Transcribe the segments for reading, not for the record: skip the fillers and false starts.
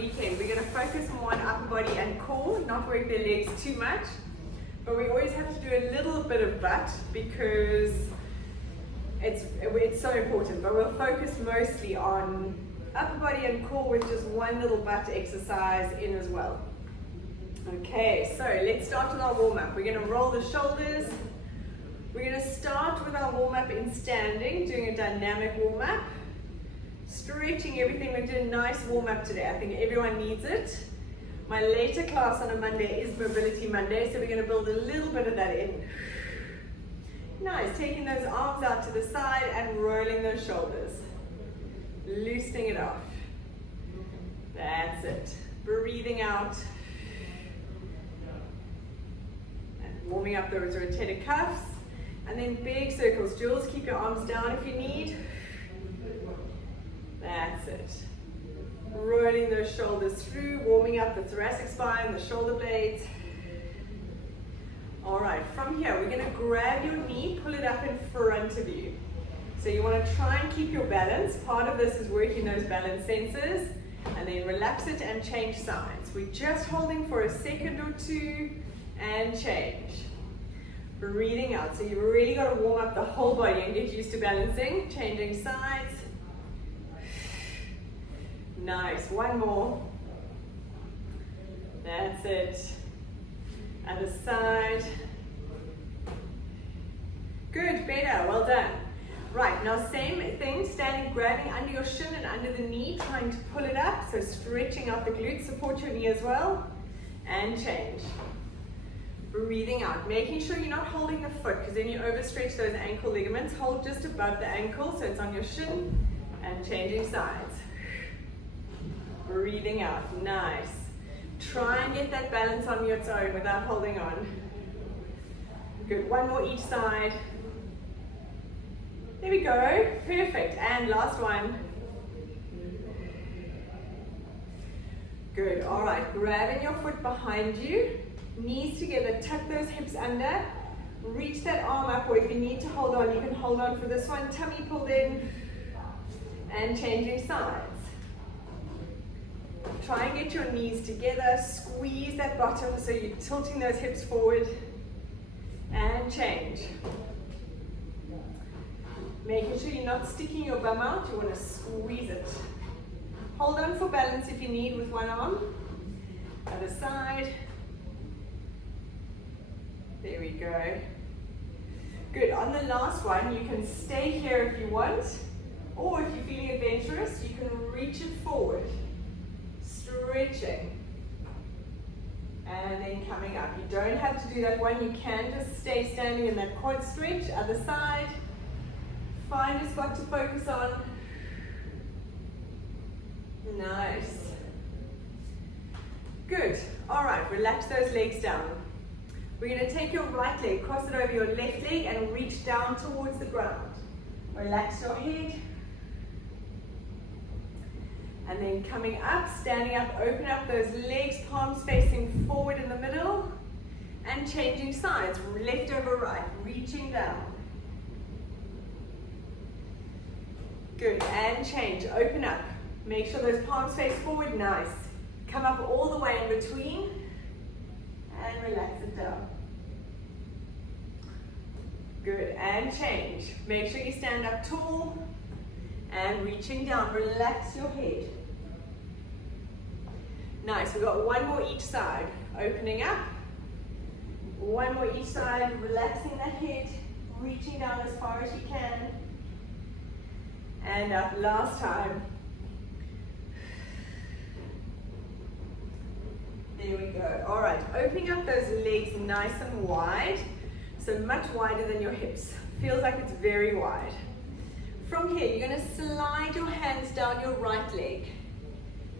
weekend. We're going to focus more on upper body and core, not work their legs too much. But we always have to do a little bit of butt because it's so important. But we'll focus mostly on upper body and core with just one little butt exercise in as well. Okay, so let's start with our warm-up. We're going to roll the shoulders. We're going to start with our warm-up in standing, doing a dynamic warm-up. Stretching everything. We're doing a nice warm-up today. I think everyone needs it. My later class on a Monday is Mobility Monday, so we're going to build a little bit of that in. Nice, taking those arms out to the side and rolling those shoulders. Loosening it off. That's it. Breathing out. And warming up those rotator cuffs. And then big circles. Jules, keep your arms down if you need. That's it. Rolling those shoulders through, warming up the thoracic spine, the shoulder blades. All right, from here, we're going to grab your knee, pull it up in front of you. So you want to try and keep your balance. Part of this is working those balance sensors, and then relax it and change sides. We're just holding for a second or two and change. Breathing out. So you've really got to warm up the whole body and get used to balancing, changing sides. Nice, one more. That's it. Other side. Good, better, well done. Right, now same thing, standing, grabbing under your shin and under the knee, trying to pull it up, so stretching out the glutes, support your knee as well, and change. Breathing out, making sure you're not holding the foot, because then you overstretch those ankle ligaments. Hold just above the ankle, so it's on your shin, and changing sides. Breathing out, nice. Try and get that balance on your own without holding on. Good, one more each side. There we go, perfect. And last one. Good, all right, grabbing your foot behind you, knees together, tuck those hips under, reach that arm up, or if you need to hold on, you can hold on for this one, tummy pulled in, and changing sides. Try and get your knees together, squeeze that bottom so you're tilting those hips forward, and change. Making sure you're not sticking your bum out, you want to squeeze it. Hold on for balance if you need with one arm. Other side. There we go. Good, on the last one, you can stay here if you want, or if you're feeling adventurous, you can reach it forward. Stretching. And then coming up. You don't have to do that one, you can just stay standing in that quad stretch. Other side. Find a spot to focus on. Nice. Good. All right, relax those legs down. We're going to take your right leg, cross it over your left leg, and reach down towards the ground. Relax your head. And then coming up, standing up, open up those legs, palms facing forward in the middle, and changing sides, left over right, reaching down. Good, and change, open up. Make sure those palms face forward, nice. Come up all the way in between, and relax it down. Good, and change. Make sure you stand up tall, and reaching down, relax your head. Nice, we've got one more each side. Opening up, one more each side, relaxing the head, reaching down as far as you can. And up, last time. There we go. All right, opening up those legs nice and wide, so much wider than your hips. Feels like it's very wide. From here, you're going to slide your hands down your right leg.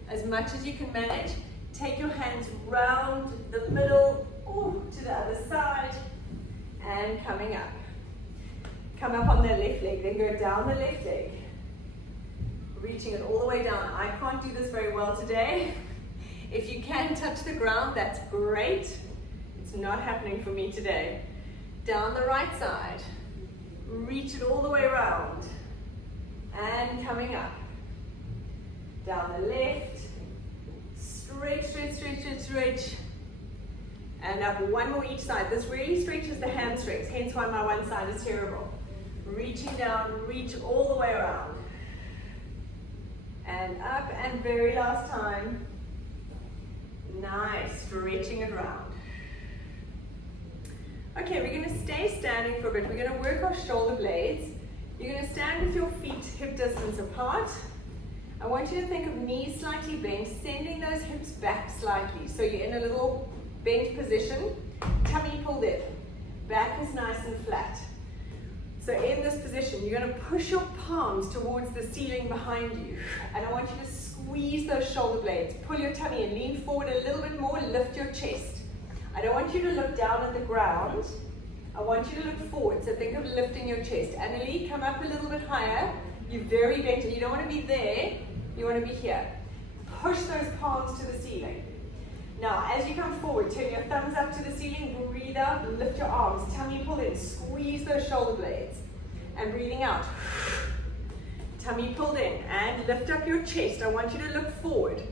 As much as you can manage, take your hands round the middle, to the other side, and coming up. Come up on the left leg, then go down the left leg. Reaching it all the way down. I can't do this very well today. If you can touch the ground, that's great. It's not happening for me today. Down the right side. Reach it all the way around. And coming up. Down the left. stretch, and up. One more each side. This really stretches the hamstrings, hence why my one side is terrible. Reaching down, reach all the way around. And up, and very last time. Nice, stretching it round. Okay, we're going to stay standing for a bit. We're going to work our shoulder blades. You're going to stand with your feet hip distance apart. I want you to think of knees slightly bent, sending those hips back slightly. So you're in a little bent position, tummy pulled in, back is nice and flat. So in this position, you're going to push your palms towards the ceiling behind you. And I want you to squeeze those shoulder blades. Pull your tummy in, lean forward a little bit more, lift your chest. I don't want you to look down at the ground. I want you to look forward. So think of lifting your chest. Annalie, come up a little bit higher. You're very bent. You don't want to be there. You want to be here. Push those palms to the ceiling. Now, as you come forward, turn your thumbs up to the ceiling, breathe out, lift your arms, tummy pull in, squeeze those shoulder blades. And breathing out. Tummy pulled in, and lift up your chest. I want you to look forward.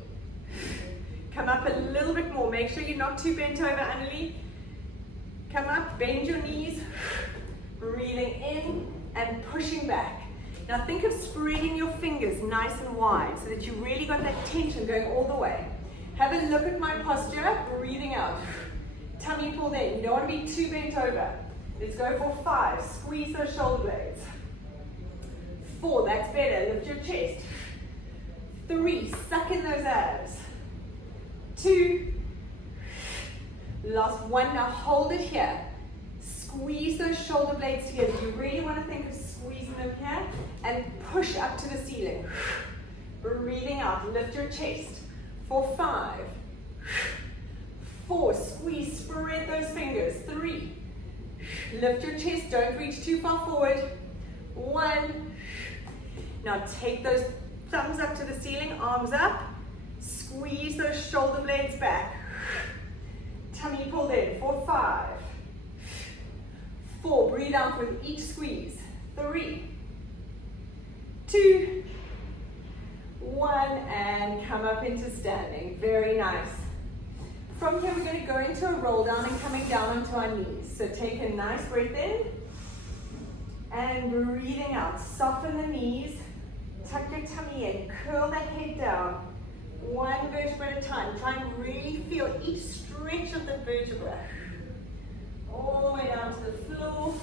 Come up a little bit more. Make sure you're not too bent over, Annalie. Come up, bend your knees, breathing in and pushing back. Now think of spreading your fingers nice and wide so that you really got that tension going all the way. Have a look at my posture, breathing out. Tummy pulled in, you don't want to be too bent over. Let's go for 5, squeeze those shoulder blades. 4, that's better, lift your chest. 3, suck in those abs. 2, last 1, now hold it here. Squeeze those shoulder blades together. You really want to think of squeezing them here and push up to the ceiling. Breathing out, lift your chest. For 5, 4, squeeze, spread those fingers. 3, lift your chest, don't reach too far forward. 1, now take those thumbs up to the ceiling, arms up, squeeze those shoulder blades back. Tummy pulled in for 5, 4, breathe out with each squeeze. 3, 2, 1, and come up into standing. Very nice. From here, we're going to go into a roll down and coming down onto our knees. So take a nice breath in and breathing out. Soften the knees, tuck your tummy in, curl that head down. 1 vertebra at a time. Try and really feel each stretch of the vertebra. All the way down to the floor.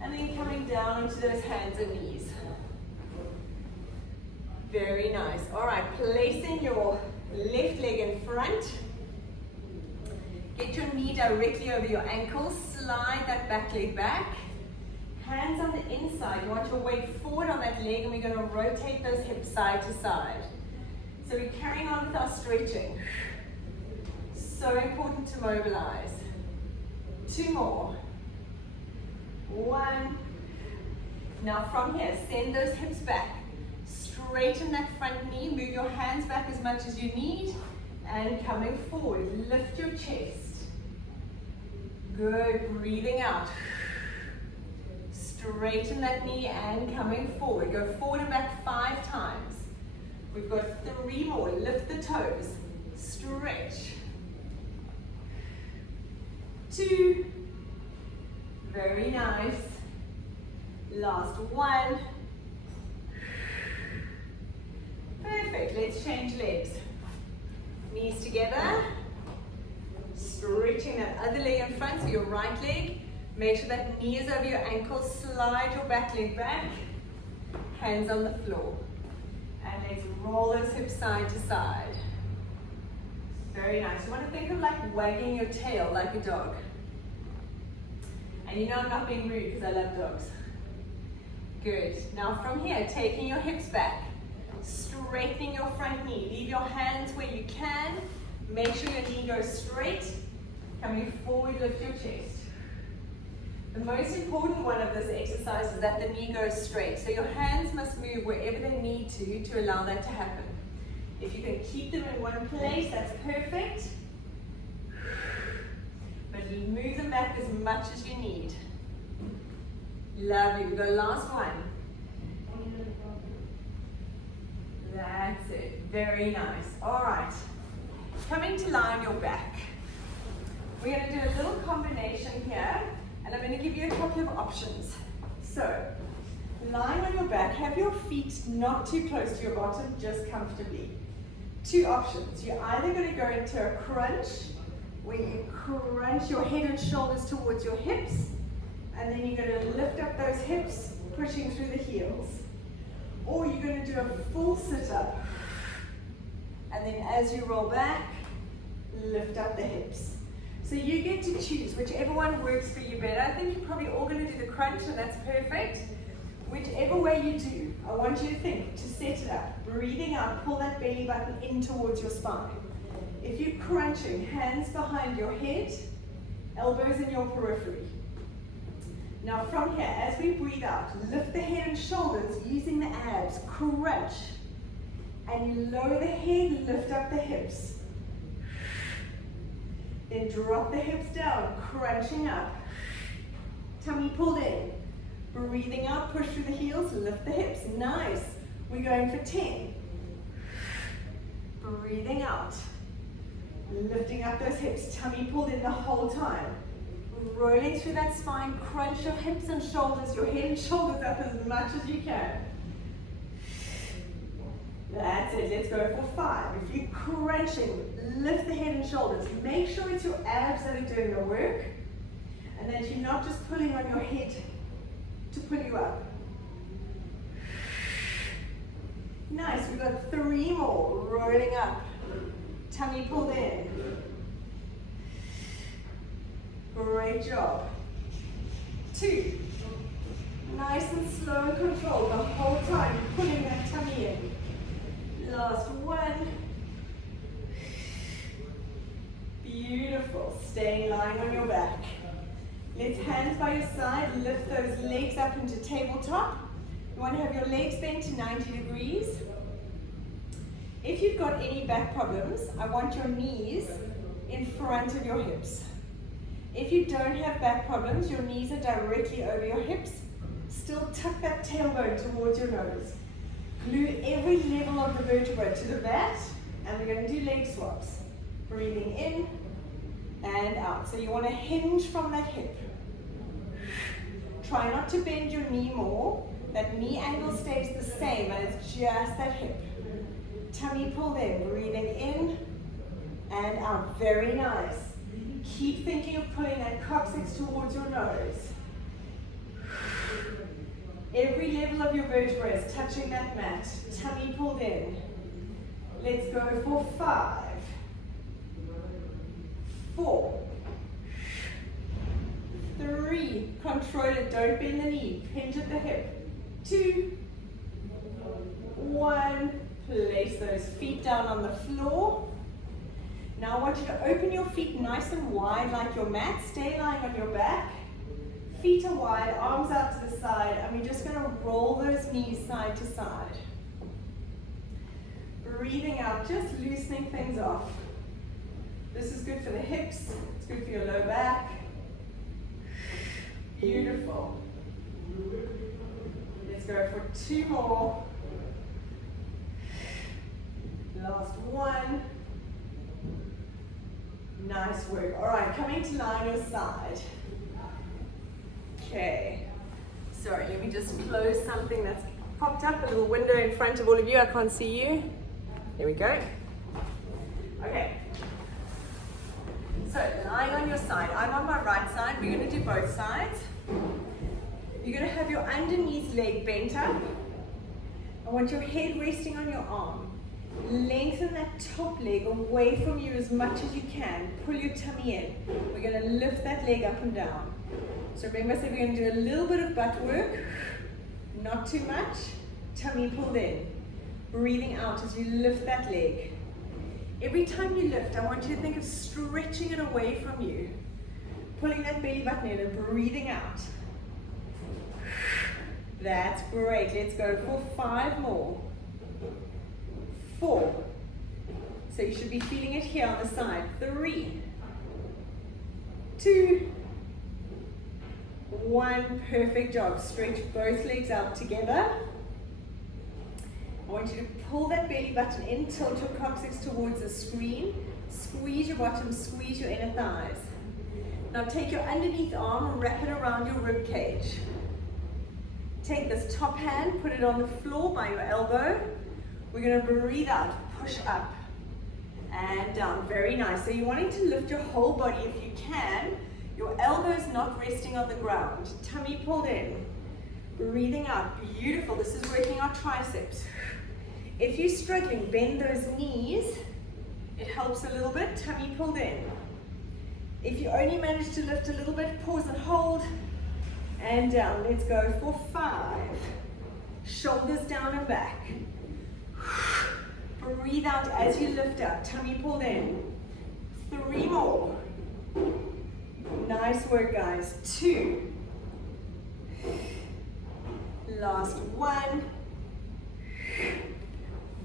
And then coming down into those hands and knees. Very nice. All right, placing your left leg in front. Get your knee directly over your ankle. Slide that back leg back. Hands on the inside. You want your weight forward on that leg, and we're going to rotate those hips side to side. So we're carrying on with our stretching. So important to mobilize. 2 more. 1. Now from here, send those hips back. Straighten that front knee. Move your hands back as much as you need. And coming forward, lift your chest. Good, breathing out. Straighten that knee and coming forward. Go forward and back 5 times. We've got 3 more. Lift the toes. Stretch. 2. Very nice. Last 1. Perfect. Let's change legs. Knees together. Stretching that other leg in front, so your right leg. Make sure that knee is over your ankle. Slide your back leg back. Hands on the floor. And let's roll those hips side to side. Very nice. You want to think of like wagging your tail like a dog. And you know I'm not being rude because I love dogs. Good. Now from here, taking your hips back. Straightening your front knee. Leave your hands where you can. Make sure your knee goes straight. Coming forward, lift your chest. The most important one of this exercise is that the knee goes straight. So your hands must move wherever they need to allow that to happen. If you can keep them in one place, that's perfect. But you move them back as much as you need. Lovely. We go last one. That's it. Very nice. All right. Coming to lie on your back. We're going to do a little combination here, and I'm going to give you a couple of options. So, lying on your back, have your feet not too close to your bottom, just comfortably. Two options. You're either going to go into a crunch, where you crunch your head and shoulders towards your hips, and then you're going to lift up those hips, pushing through the heels. Or you're going to do a full sit-up, and then as you roll back, lift up the hips. So you get to choose whichever one works for you better. I think you're probably all going to do the crunch, and that's perfect. Whichever way you do, I want you to think, to set it up. Breathing out, pull that belly button in towards your spine. If you're crunching, hands behind your head, elbows in your periphery. Now from here, as we breathe out, lift the head and shoulders using the abs, crunch. And you lower the head, lift up the hips. Then drop the hips down, crunching up. Tummy pulled in. Breathing out, push through the heels, lift the hips. Nice. We're going for 10. Breathing out. Lifting up those hips, tummy pulled in the whole time. Rolling through that spine, crunch your hips and shoulders, your head and shoulders up as much as you can. That's it, let's go for 5. If you're crunching, lift the head and shoulders. Make sure it's your abs that are doing the work, and that you're not just pulling on your head to pull you up. Nice, we've got 3 more, rolling up. Tummy pulled in. Great job. 2. Nice and slow and controlled the whole time, pulling that tummy in. Last 1. Beautiful. Staying lying on your back. Let's hands by your side, lift those legs up into tabletop. You want to have your legs bent to 90 degrees. If you've got any back problems, I want your knees in front of your hips. If you don't have back problems, your knees are directly over your hips. Still tuck that tailbone towards your nose. Glue every level of the vertebra to the mat, and we're going to do leg swaps. Breathing in and out. So you want to hinge from that hip. Try not to bend your knee more. That knee angle stays the same, and it's just that hip. Tummy pulled in, breathing in and out. Very nice. Keep thinking of pulling that coccyx towards your nose. Every level of your vertebra is touching that mat. Tummy pulled in. Let's go for 5. 4. 3. Control it. Don't bend the knee. Hinge at the hip. 2. 1. Place those feet down on the floor. Now I want you to open your feet nice and wide like your mat. Stay lying on your back. Feet are wide, arms out to the side, and we're just going to roll those knees side to side. Breathing out, just loosening things off. This is good for the hips. It's good for your low back. Beautiful. Let's go for 2 more. Last 1. Nice work. All right, coming to lie on your side. Okay. Sorry, let me just close something that's popped up, a little window in front of all of you. I can't see you. There we go. Okay. So, lying on your side. I'm on my right side. We're going to do both sides. You're going to have your underneath leg bent up. I want your head resting on your arm. Lengthen that top leg away from you as much as you can. Pull your tummy in. We're going to lift that leg up and down. So remember, I said we're going to do a little bit of butt work, not too much. Tummy pulled in. Breathing out as you lift that leg. Every time you lift, I want you to think of stretching it away from you. Pulling that belly button in and breathing out. That's great. Let's go for 5 more. 4. So you should be feeling it here on the side. 3. 2. 1. Perfect job. Stretch both legs out together. I want you to Pull that belly button in, tilt your coccyx towards the screen. Squeeze your bottom, squeeze your inner thighs. Now take your underneath arm and wrap it around your rib cage. Take this top hand, put it on the floor by your elbow. We're going to breathe out, push up and down. Very nice. So you're wanting to lift your whole body if you can. Your elbows not resting on the ground. Tummy pulled in. Breathing out. Beautiful. This is working our triceps. If you're struggling, bend those knees. It helps a little bit. Tummy pulled in. If you only manage to lift a little bit, pause and hold. And down. Let's go for 5. Shoulders down and back. Breathe out as you lift up. Tummy pulled in. 3 more. Nice work, guys. 2. Last 1.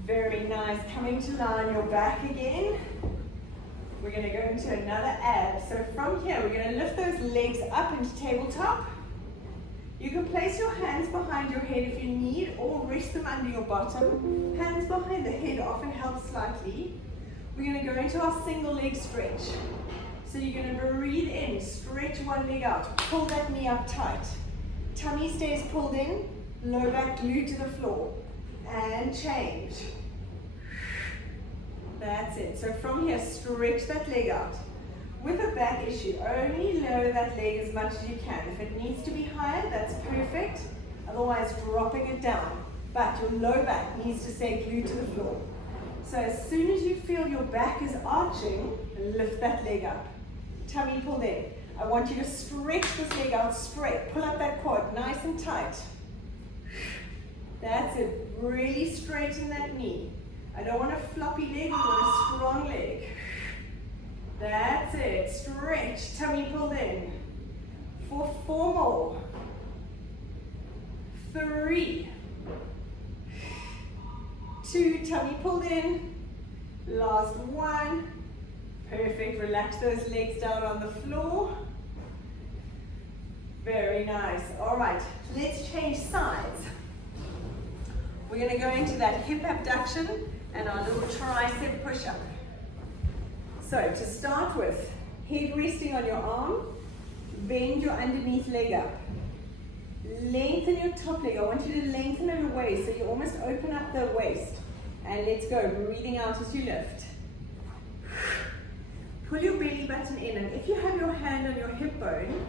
Very nice. Coming to lie on your back again. We're going to go into another ab. So from here, we're going to lift those legs up into tabletop. You can place your hands behind your head if you need, or rest them under your bottom. Hands behind the head often helps slightly. We're going to go into our single leg stretch. So you're going to breathe in, stretch one leg out, pull that knee up tight. Tummy stays pulled in, low back glued to the floor. And change. That's it. So from here, stretch that leg out. With a back issue, only lower that leg as much as you can. If it needs to be higher, that's perfect. Otherwise, dropping it down. But your low back needs to stay glued to the floor. So as soon as you feel your back is arching, lift that leg up. Tummy pulled in. I want you to stretch this leg out straight. Pull up that quad nice and tight. That's it. Really straighten that knee. I don't want a floppy leg, I want a strong leg. That's it. Stretch. Tummy pulled in. For 4 more. 3. 2. Tummy pulled in. Last 1. Perfect. Relax those legs down on the floor. Very nice. All right. Let's change sides. We're going to go into that hip abduction and our little tricep push-up. So to start with, head resting on your arm, bend your underneath leg up. Lengthen your top leg. I want you to lengthen it away so you almost open up the waist. And let's go, breathing out as you lift. Pull your belly button in, and if you have your hand on your hip bone,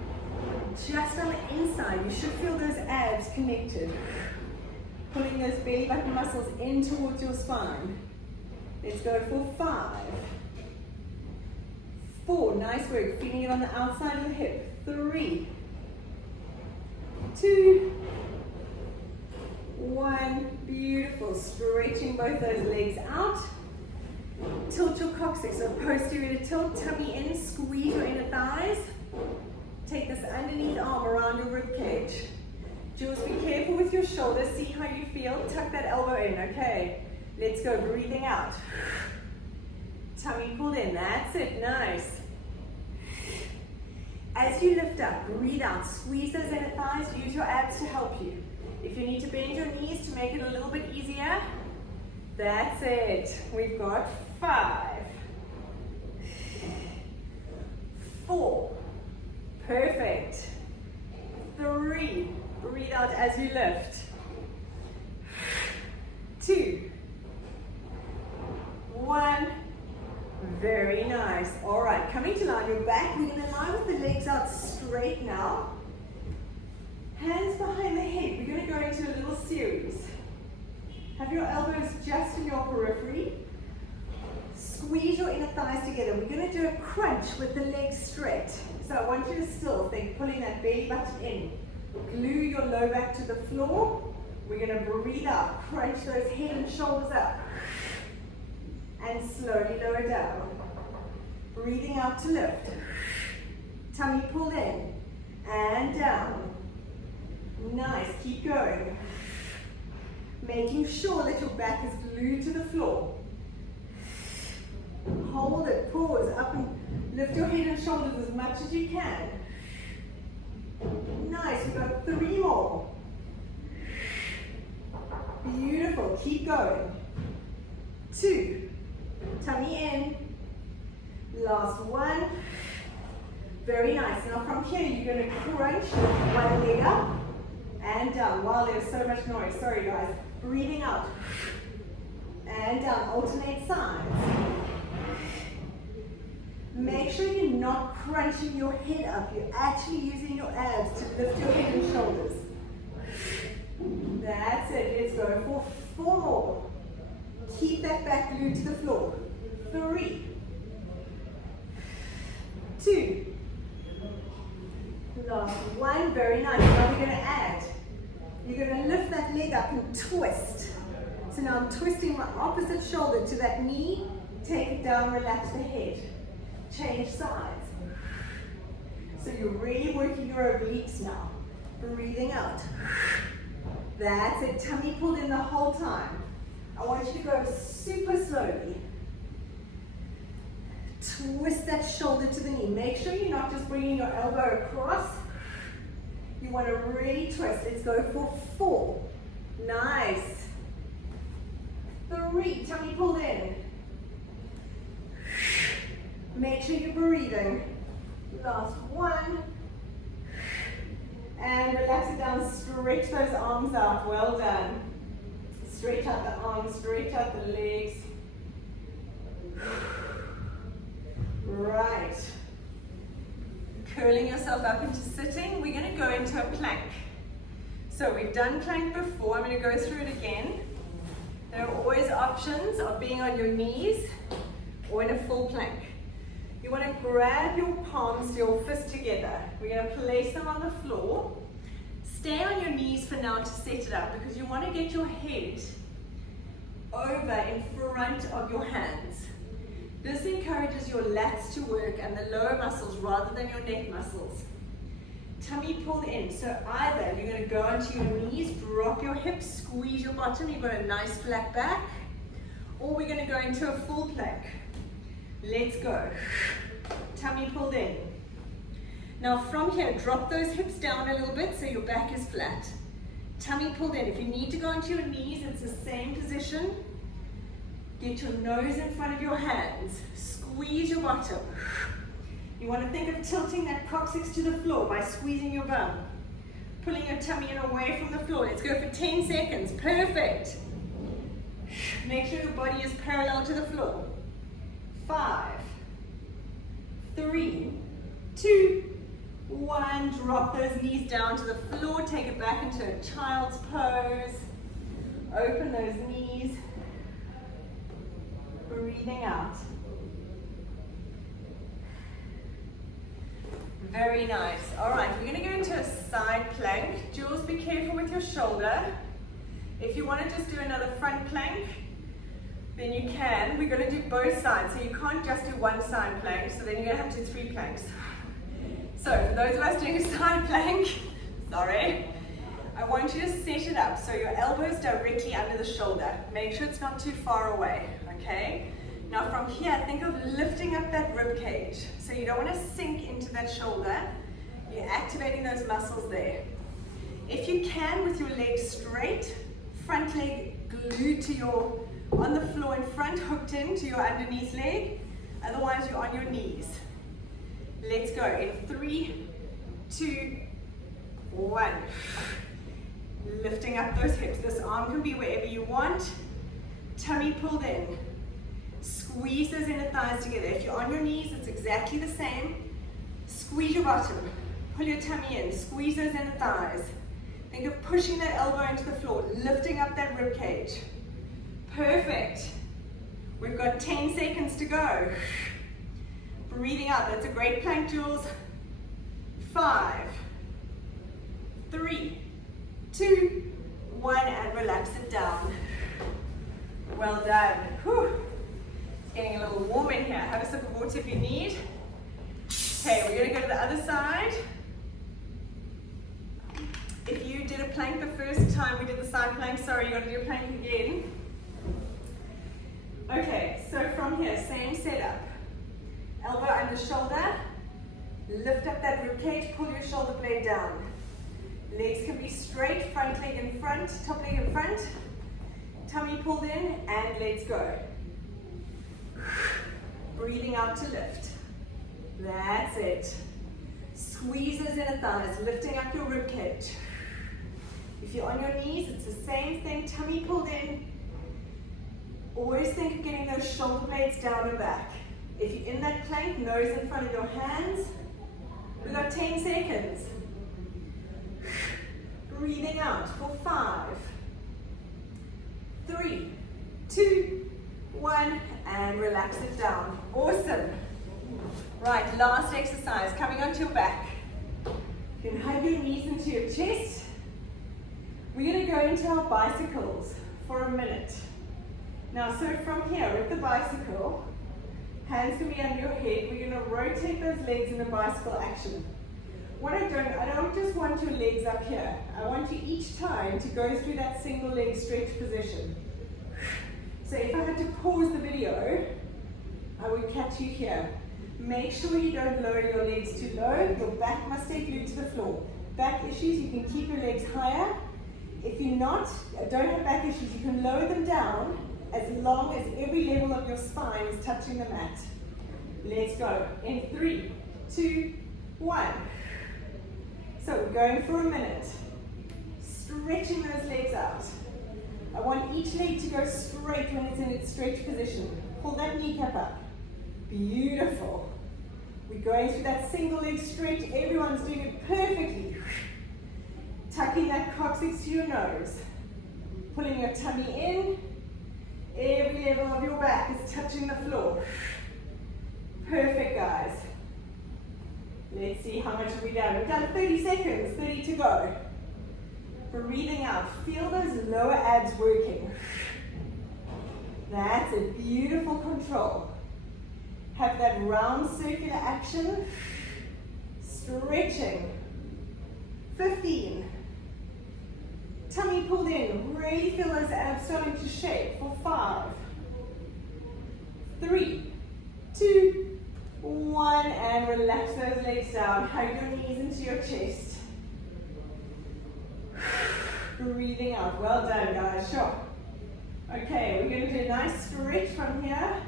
just on the inside, you should feel those abs connected. Pulling those belly button muscles in towards your spine. Let's go for 5. 4, nice work, feeling it on the outside of the hip. 3, 2, 1, beautiful. Stretching both those legs out. Tilt your coccyx, so posterior to tilt, tummy in, squeeze your inner thighs. Take this underneath arm around your rib cage. Jules, be careful with your shoulders, see how you feel. Tuck that elbow in, okay. Let's go, breathing out. Tummy pulled in, that's it, nice. As you lift up, breathe out, squeeze those inner thighs, use your abs to help you. If you need to bend your knees to make it a little bit easier, that's it. We've got 5, 4, perfect. 3, breathe out as you lift. 2, 1, very nice. All right, coming to lie on your back, we're going to lie with the legs out straight now. Hands behind the head, we're going to go into a little series. Have your elbows just in your periphery. Squeeze your inner thighs together. We're going to do a crunch with the legs straight. So I want you to still think, pulling that belly button in. Glue your low back to the floor. We're going to breathe out. Crunch those head and shoulders up. And slowly lower down. Breathing out to lift. Tummy pulled in. And down. Nice. Keep going. Making sure that your back is glued to the floor. Hold it, pause, up and lift your head and shoulders as much as you can. Nice, we've got 3 more. Beautiful, keep going. 2. Tummy in. Last one. Very nice. Now from here, you're going to crunch one leg up and down. Wow, there's so much noise. Sorry, guys. Breathing out. And down. Alternate sides. Make sure you're not crunching your head up. You're actually using your abs to lift your head and shoulders. That's it. Let's go for 4 more. Keep that back glued to the floor. 3, 2. Last one. Very nice. Now we're going to add. You're going to lift that leg up and twist. So now I'm twisting my opposite shoulder to that knee. Take it down, relax the head. Change sides. So you're really working your obliques now. Breathing out. That's it. Tummy pulled in the whole time. I want you to go super slowly. Twist that shoulder to the knee. Make sure you're not just bringing your elbow across. You want to really twist. Let's go for 4. Nice. 3. Tummy pulled in. Make sure you're breathing. Last one. And relax it down. Stretch those arms out. Well done. Stretch out the arms. Stretch out the legs. Right. Curling yourself up into sitting. We're going to go into a plank. So we've done plank before. I'm going to go through it again. There are always options of being on your knees or in a full plank. You want to grab your palms to your fists together. We're going to place them on the floor. Stay on your knees for now to set it up because you want to get your head over in front of your hands. This encourages your lats to work and the lower muscles rather than your neck muscles. Tummy pulled in. So either you're going to go onto your knees, drop your hips, squeeze your bottom, you've got a nice flat back, or we're going to go into a full plank. Let's go. Tummy pulled in. Now from here, drop those hips down a little bit so your back is flat. Tummy pulled in. If you need to go onto your knees, it's the same position. Get your nose in front of your hands. Squeeze your bottom. You want to think of tilting that coccyx to the floor by squeezing your bum. Pulling your tummy in away from the floor. Let's go for 10 seconds. Perfect. Make sure your body is parallel to the floor. 5, 3, 2, 1. Drop those knees down to the floor. Take it back into a child's pose. Open those knees. Breathing out. Very nice. All right, we're going to go into a side plank. Jules, be careful with your shoulder. If you want to just do another front plank, then you can. We're going to do both sides, so you can't just do one side plank, so then you're going to have to do 3 planks. So for those of us doing a side plank, sorry, I want you to set it up so your elbow's directly under the shoulder. Make sure it's not too far away, okay? Now from here, think of lifting up that rib cage. So you don't want to sink into that shoulder. You're activating those muscles there. If you can, with your legs straight, front leg glued to your, on the floor in front, hooked into your underneath leg. Otherwise, you're on your knees. Let's go in 3, 2, 1. Lifting up those hips. This arm can be wherever you want. Tummy pulled in. Squeeze those inner thighs together. If you're on your knees, it's exactly the same. Squeeze your bottom. Pull your tummy in. Squeeze those inner thighs. Think of pushing that elbow into the floor, lifting up that rib cage. Perfect. We've got 10 seconds to go. Breathing out. That's a great plank, Jules. 5, 3, 2, 1, and relax it down. Well done. Whew. It's getting a little warm in here. Have a sip of water if you need. Okay, we're going to go to the other side. If you did a plank the first time we did the side plank, sorry, you got to do a plank again. Okay, so from here, same setup. Elbow under shoulder. Lift up that rib cage, pull your shoulder blade down. Legs can be straight, front leg in front, top leg in front. Tummy pulled in, and let's go. Breathing out to lift. That's it. Squeeze those inner thighs, lifting up your rib cage. If you're on your knees, it's the same thing, tummy pulled in. Always think of getting those shoulder blades down and back. If you're in that plank, nose in front of your hands, we've got 10 seconds. Breathing out for 5, 3, 2, 1, and relax it down. Awesome. Right, last exercise, coming onto your back. You can hug your knees into your chest. We're going to go into our bicycles for a minute. Now, so from here, with the bicycle, hands can be under your head. We're going to rotate those legs in a bicycle action. What I don't just want your legs up here. I want you each time to go through that single leg stretch position. So if I had to pause the video, I would catch you here. Make sure you don't lower your legs too low. Your back must stay glued to the floor. Back issues, you can keep your legs higher. If you don't have back issues, you can lower them down as long as every level of your spine is touching the mat. Let's go. In 3, 2, 1. So we're going for a minute. Stretching those legs out. I want each leg to go straight when it's in its stretch position. Pull that kneecap up. Beautiful. We're going through that single leg stretch. Everyone's doing it perfectly. Tucking that coccyx to your nose. Pulling your tummy in. Every level of your back is touching the floor. Perfect, guys. Let's see how much have we done. We've done 30 seconds, 30 to go. Breathing out, feel those lower abs working. That's a beautiful control. Have that round circular action. Stretching. 15. Tummy pulled in. Really feel those abs starting to shake for 5, 3, 2, 1, and relax those legs down. Hug your knees into your chest. Breathing out. Well done, guys. Sure. Okay, we're going to do a nice stretch from here.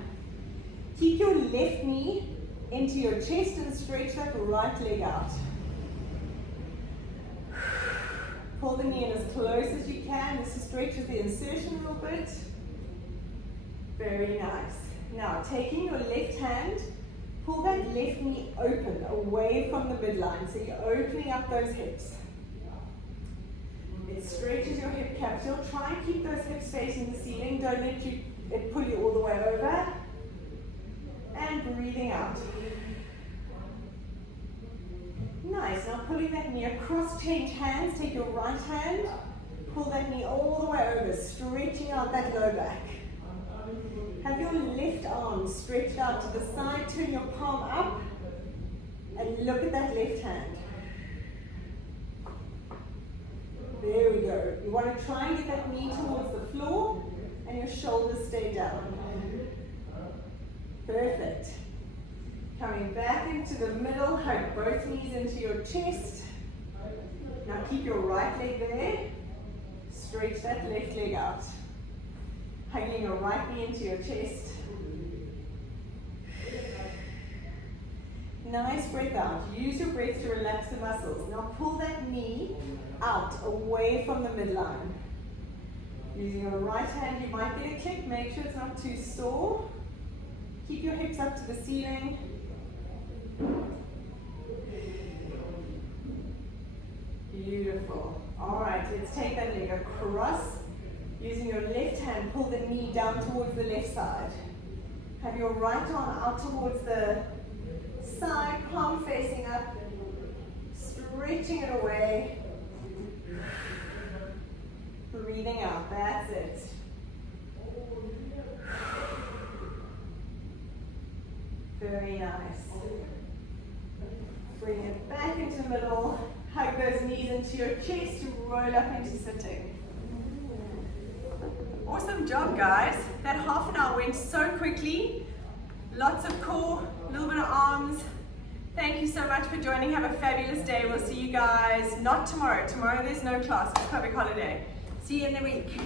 Keep your left knee into your chest and stretch that right leg out. Pull the knee in as close as you can. This stretches the insertion a little bit. Very nice. Now, taking your left hand, pull that left knee open, away from the midline. So you're opening up those hips. It stretches your hip capsule. Try and keep those hips facing the ceiling. Don't let it pull you all the way over. And breathing out. Nice. Now pulling that knee across, change hands. Take your right hand, pull that knee all the way over, stretching out that low back. Have your left arm stretched out to the side, turn your palm up, and look at that left hand. There we go. You want to try and get that knee towards the floor, and your shoulders stay down. Perfect. Coming back into the middle, hug both knees into your chest. Now keep your right leg there. Stretch that left leg out. Hugging your right knee into your chest. Nice breath out. Use your breath to relax the muscles. Now pull that knee out, away from the midline. Using your right hand, you might get a kick. Make sure it's not too sore. Keep your hips up to the ceiling. Beautiful. All right, let's take that leg across. Using your left hand, pull the knee down towards the left side. Have your right arm out towards the side, palm facing up. Stretching it away. Breathing out, that's it. Very nice. Bring it back into the middle. Hug those knees into your chest to roll up into sitting. Awesome job, guys. That half an hour went so quickly. Lots of core, a little bit of arms. Thank you so much for joining. Have a fabulous day. We'll see you guys not tomorrow. Tomorrow there's no class. It's public holiday. See you in the week.